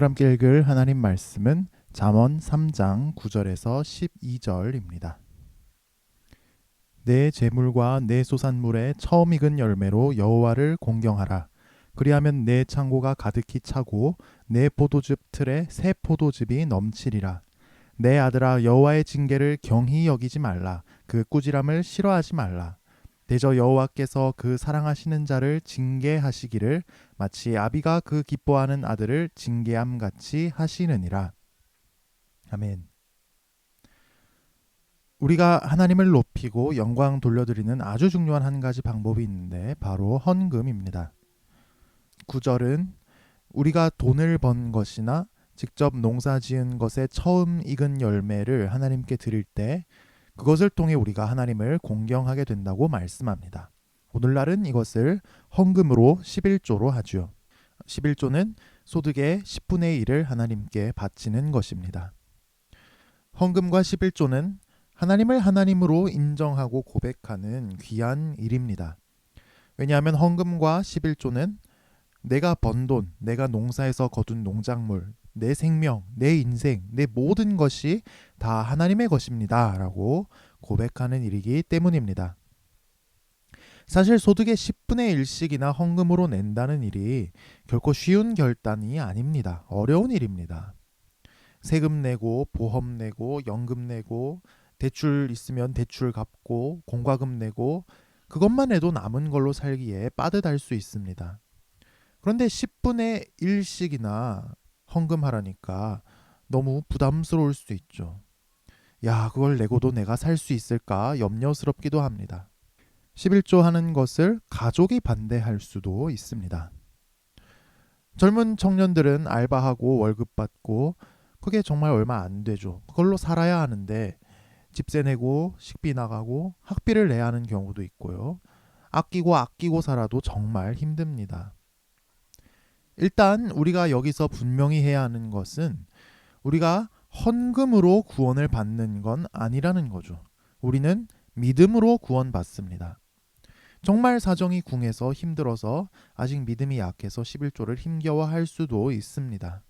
오늘 함께 읽을 하나님 말씀은 잠언 3장 9절에서 12절입니다. 내 재물과 내 소산물의 처음 익은 열매로 여호와를 공경하라. 그리하면 내 창고가 가득히 차고 내 포도즙 틀에 새 포도즙이 넘치리라. 내 아들아, 여호와의 징계를 경히 여기지 말라. 그 꾸지람을 싫어하지 말라. 대저 여호와께서 그 사랑하시는 자를 징계하시기를 마치 아비가 그 기뻐하는 아들을 징계함 같이 하시느니라. 아멘. 우리가 하나님을 높이고 영광 돌려드리는 아주 중요한 한 가지 방법이 있는데 바로 헌금입니다. 9절은 우리가 돈을 번 것이나 직접 농사 지은 것의 처음 익은 열매를 하나님께 드릴 때 그것을 통해 우리가 하나님을 공경하게 된다고 말씀합니다. 오늘날은 이것을 헌금으로 11조로 하죠. 11조는 소득의 10분의 1을 하나님께 바치는 것입니다. 헌금과 11조는 하나님을 하나님으로 인정하고 고백하는 귀한 일입니다. 왜냐하면 헌금과 11조는 내가 번 돈, 내가 농사에서 거둔 농작물, 내 생명, 내 인생, 내 모든 것이 다 하나님의 것입니다 라고 고백하는 일이기 때문입니다. 사실 소득의 10분의 1씩이나 헌금으로 낸다는 일이 결코 쉬운 결단이 아닙니다. 어려운 일입니다. 세금 내고 보험 내고 연금 내고 대출 있으면 대출 갚고 공과금 내고 그것만 해도 남은 걸로 살기에 빠듯할 수 있습니다. 그런데 10분의 1씩이나 헌금하라니까 너무 부담스러울 수 있죠. 야, 그걸 내고도 내가 살 수 있을까 염려스럽기도 합니다. 11조 하는 것을 가족이 반대할 수도 있습니다. 젊은 청년들은 알바하고 월급 받고 그게 정말 얼마 안 되죠. 그걸로 살아야 하는데 집세 내고 식비 나가고 학비를 내야 하는 경우도 있고요. 아끼고 살아도 정말 힘듭니다. 일단 우리가 여기서 분명히 해야 하는 것은 우리가 헌금으로 구원을 받는 건 아니라는 거죠. 우리는 믿음으로 구원받습니다. 정말 사정이 궁해서 힘들어서 아직 믿음이 약해서 11조를 힘겨워할 수도 있습니다.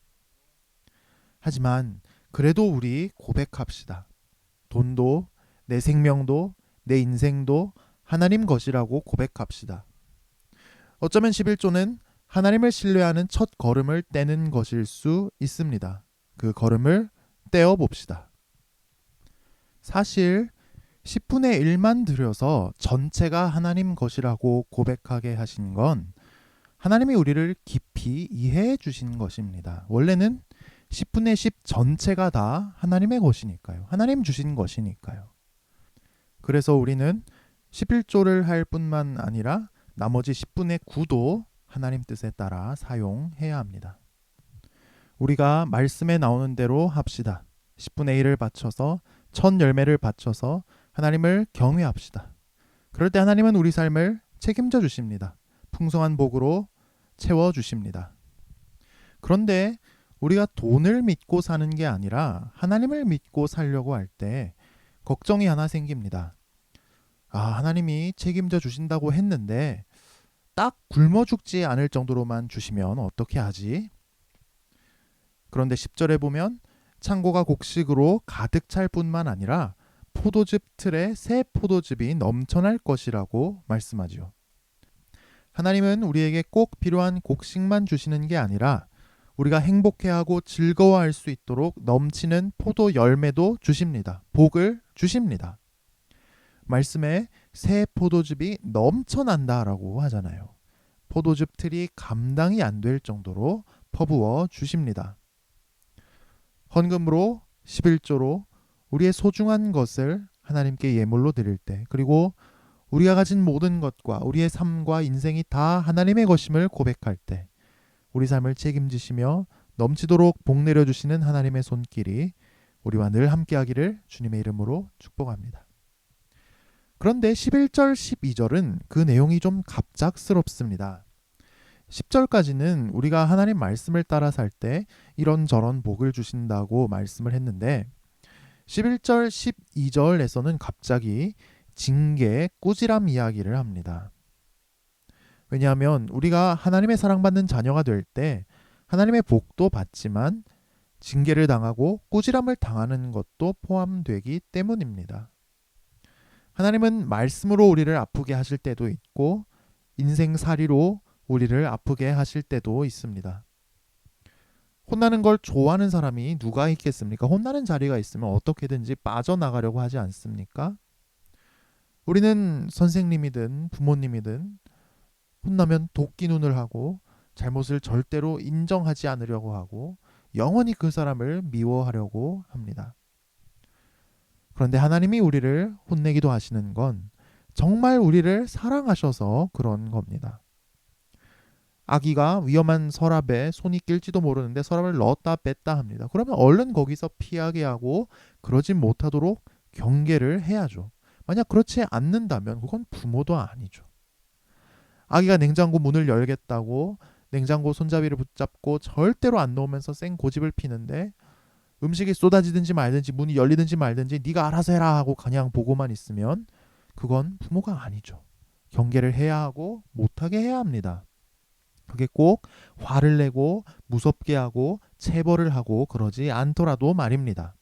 하지만 그래도 우리 고백합시다. 돈도 내 생명도 내 인생도 하나님 것이라고 고백합시다. 어쩌면 11조는 하나님을 신뢰하는 첫 걸음을 떼는 것일 수 있습니다. 그 걸음을 떼어 봅시다. 사실 10분의 1만 들여서 전체가 하나님 것이라고 고백하게 하신 건 하나님이 우리를 깊이 이해해 주신 것입니다. 원래는 10분의 10 전체가 다 하나님의 것이니까요. 하나님 주신 것이니까요. 그래서 우리는 11조를 할 뿐만 아니라 나머지 10분의 9도 하나님 뜻에 따라 사용해야 합니다. 우리가 말씀에 나오는 대로 합시다. 10분의 1을 바쳐서 첫 열매를 바쳐서 하나님을 경외합시다. 그럴 때 하나님은 우리 삶을 책임져 주십니다. 풍성한 복으로 채워주십니다. 그런데 우리가 돈을 믿고 사는 게 아니라 하나님을 믿고 살려고 할 때 걱정이 하나 생깁니다. 하나님이 책임져 주신다고 했는데 딱 굶어 죽지 않을 정도로만 주시면 어떻게 하지? 그런데 10절에 보면 창고가 곡식으로 가득 찰 뿐만 아니라 포도즙 틀에 새 포도즙이 넘쳐날 것이라고 말씀하죠. 하나님은 우리에게 꼭 필요한 곡식만 주시는 게 아니라 우리가 행복해하고 즐거워할 수 있도록 넘치는 포도 열매도 주십니다. 복을 주십니다. 말씀에 새 포도즙이 넘쳐난다라고 하잖아요. 포도즙 틀이 감당이 안 될 정도로 퍼부어 주십니다. 헌금으로 11조로 우리의 소중한 것을 하나님께 예물로 드릴 때, 그리고 우리가 가진 모든 것과 우리의 삶과 인생이 다 하나님의 것임을 고백할 때 우리 삶을 책임지시며 넘치도록 복 내려주시는 하나님의 손길이 우리와 늘 함께하기를 주님의 이름으로 축복합니다. 그런데 11절, 12절은 그 내용이 좀 갑작스럽습니다. 10절까지는 우리가 하나님 말씀을 따라 살 때 이런저런 복을 주신다고 말씀을 했는데 11절, 12절에서는 갑자기 징계, 꾸지람 이야기를 합니다. 왜냐하면 우리가 하나님의 사랑받는 자녀가 될 때 하나님의 복도 받지만 징계를 당하고 꾸지람을 당하는 것도 포함되기 때문입니다. 하나님은 말씀으로 우리를 아프게 하실 때도 있고 인생살이로 우리를 아프게 하실 때도 있습니다. 혼나는 걸 좋아하는 사람이 누가 있겠습니까? 혼나는 자리가 있으면 어떻게든지 빠져나가려고 하지 않습니까? 우리는 선생님이든 부모님이든 혼나면 도끼 눈을 하고 잘못을 절대로 인정하지 않으려고 하고 영원히 그 사람을 미워하려고 합니다. 그런데 하나님이 우리를 혼내기도 하시는 건 정말 우리를 사랑하셔서 그런 겁니다. 아기가 위험한 서랍에 손이 낄지도 모르는데 서랍을 넣었다 뺐다 합니다. 그러면 얼른 거기서 피하게 하고 그러지 못하도록 경계를 해야죠. 만약 그렇지 않는다면 그건 부모도 아니죠. 아기가 냉장고 문을 열겠다고 냉장고 손잡이를 붙잡고 절대로 안 놓으면서 생 고집을 피는데 음식이 쏟아지든지 말든지 문이 열리든지 말든지 네가 알아서 해라 하고 그냥 보고만 있으면 그건 부모가 아니죠. 경계를 해야 하고 못하게 해야 합니다. 그게 꼭 화를 내고 무섭게 하고 체벌을 하고 그러지 않더라도 말입니다.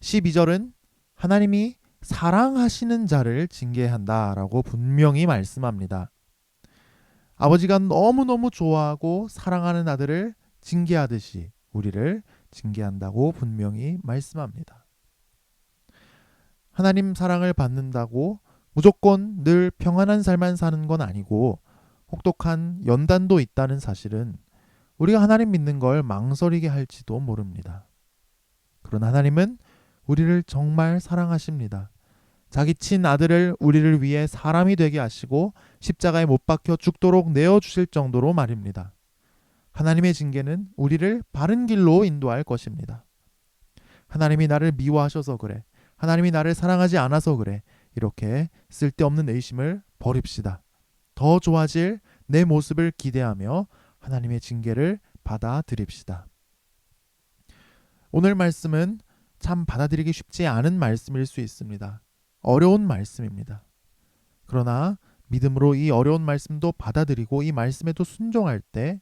12절은 하나님이 사랑하시는 자를 징계한다라고 분명히 말씀합니다. 아버지가 너무너무 좋아하고 사랑하는 아들을 징계하듯이 우리를 징계한다고 분명히 말씀합니다. 하나님 사랑을 받는다고 무조건 늘 평안한 삶만 사는 건 아니고 혹독한 연단도 있다는 사실은 우리가 하나님 믿는 걸 망설이게 할지도 모릅니다. 그러나 하나님은 우리를 정말 사랑하십니다. 자기 친아들을 우리를 위해 사람이 되게 하시고 십자가에 못 박혀 죽도록 내어주실 정도로 말입니다. 하나님의 징계는 우리를 바른 길로 인도할 것입니다. 하나님이 나를 미워하셔서 그래. 하나님이 나를 사랑하지 않아서 그래. 이렇게 쓸데없는 의심을 버립시다. 더 좋아질 내 모습을 기대하며 하나님의 징계를 받아들입시다. 오늘 말씀은 참 받아들이기 쉽지 않은 말씀일 수 있습니다. 어려운 말씀입니다. 그러나 믿음으로 이 어려운 말씀도 받아들이고 이 말씀에도 순종할 때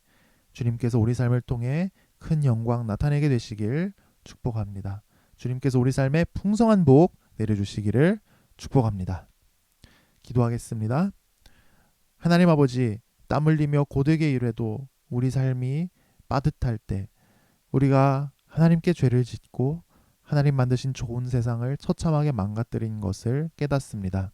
주님께서 우리 삶을 통해 큰 영광 나타내게 되시길 축복합니다. 주님께서 우리 삶에 풍성한 복 내려주시기를 축복합니다. 기도하겠습니다. 하나님 아버지, 땀 흘리며 고되게 일해도 우리 삶이 빠듯할 때 우리가 하나님께 죄를 짓고 하나님 만드신 좋은 세상을 처참하게 망가뜨린 것을 깨닫습니다.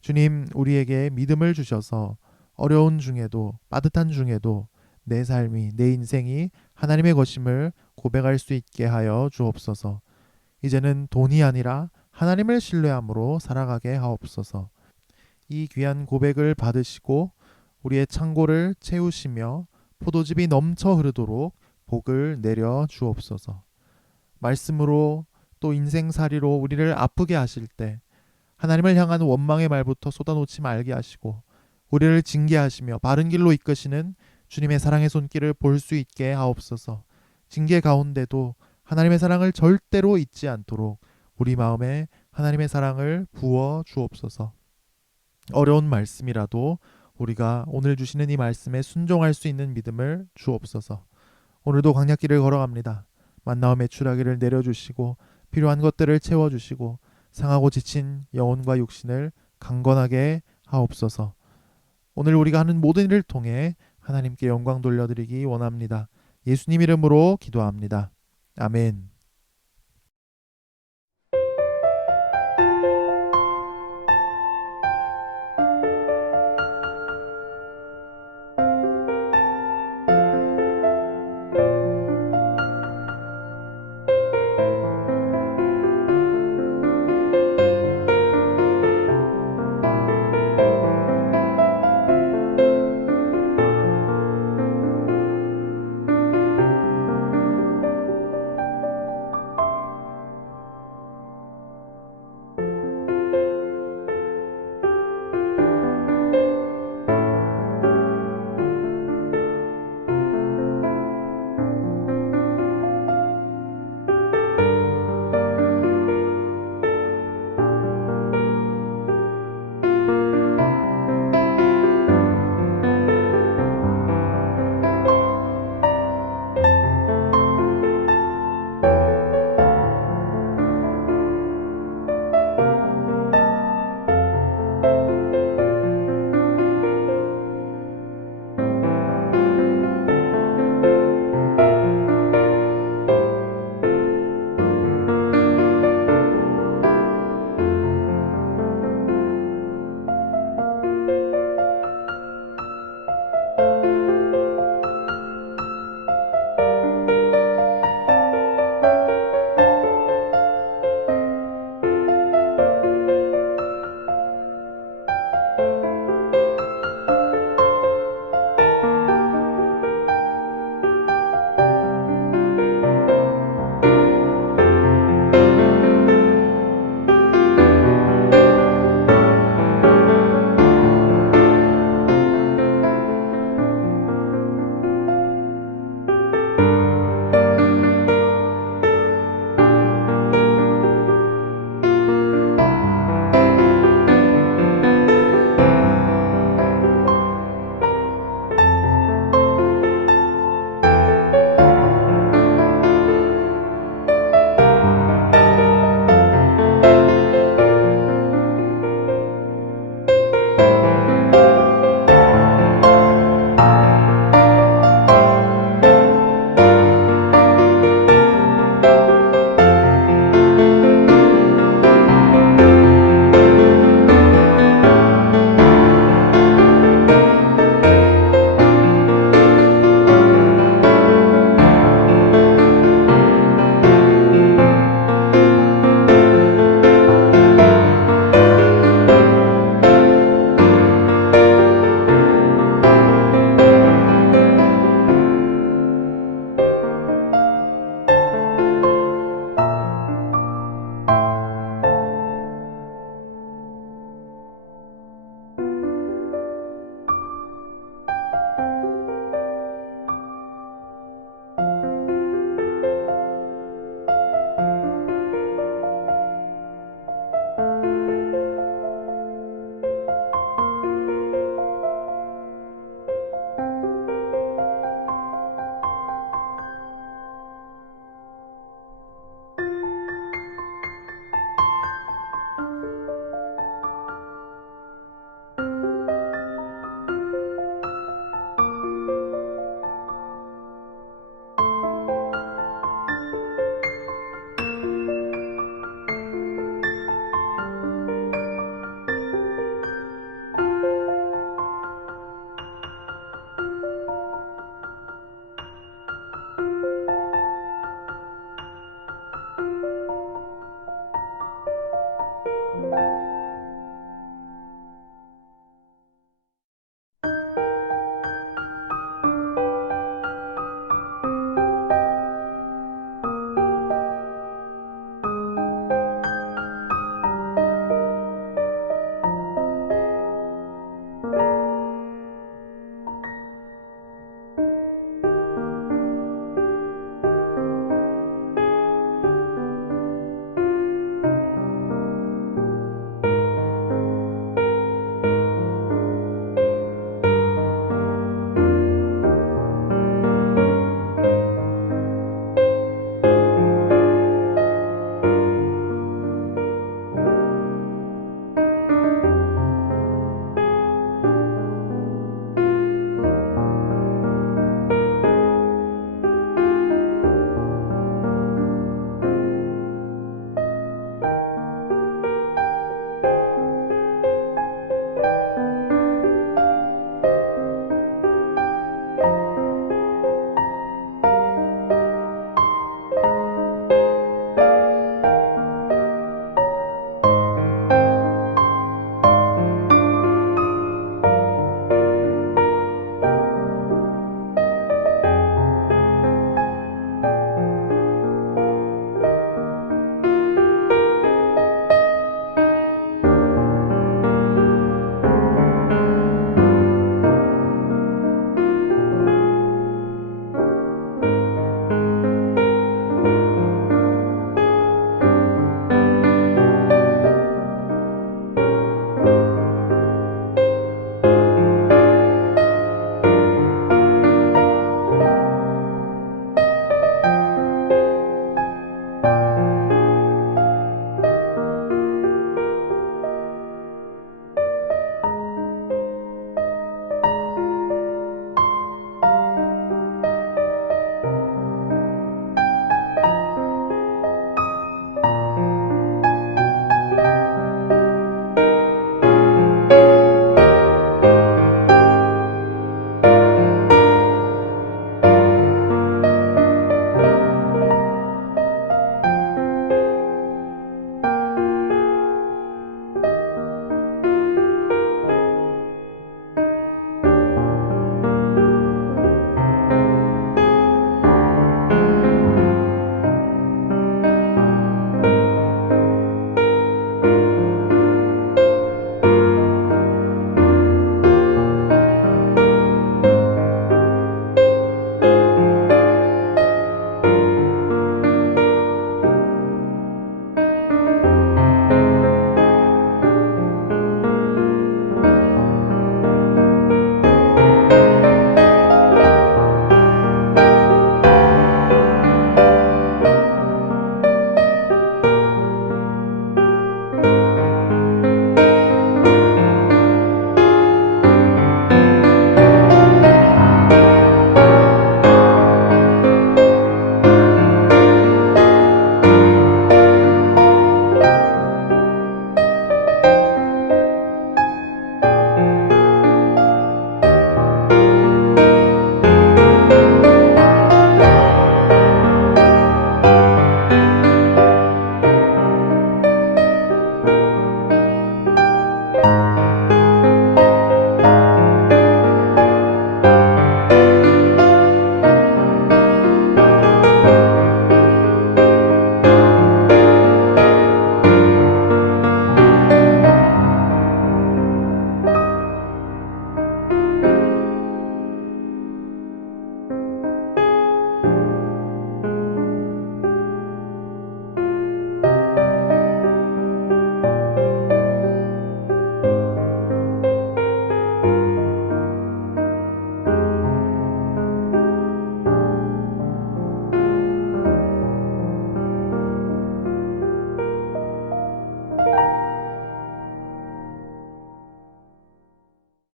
주님, 우리에게 믿음을 주셔서 어려운 중에도 빠듯한 중에도 내 삶이 내 인생이 하나님의 것임을 고백할 수 있게 하여 주옵소서. 이제는 돈이 아니라 하나님을 신뢰함으로 살아가게 하옵소서. 이 귀한 고백을 받으시고 우리의 창고를 채우시며 포도즙이 넘쳐 흐르도록 복을 내려 주옵소서. 말씀으로 또 인생살이로 우리를 아프게 하실 때 하나님을 향한 원망의 말부터 쏟아놓지 말게 하시고 우리를 징계하시며 바른 길로 이끄시는 주님의 사랑의 손길을 볼 수 있게 하옵소서. 징계 가운데도 하나님의 사랑을 절대로 잊지 않도록 우리 마음에 하나님의 사랑을 부어 주옵소서. 어려운 말씀이라도 우리가 오늘 주시는 이 말씀에 순종할 수 있는 믿음을 주옵소서. 오늘도 광야길을 걸어갑니다. 만나와 메추라기를 내려주시고 필요한 것들을 채워주시고 상하고 지친 영혼과 육신을 강건하게 하옵소서. 오늘 우리가 하는 모든 일을 통해 하나님께 영광 돌려드리기 원합니다. 예수님 이름으로 기도합니다. 아멘.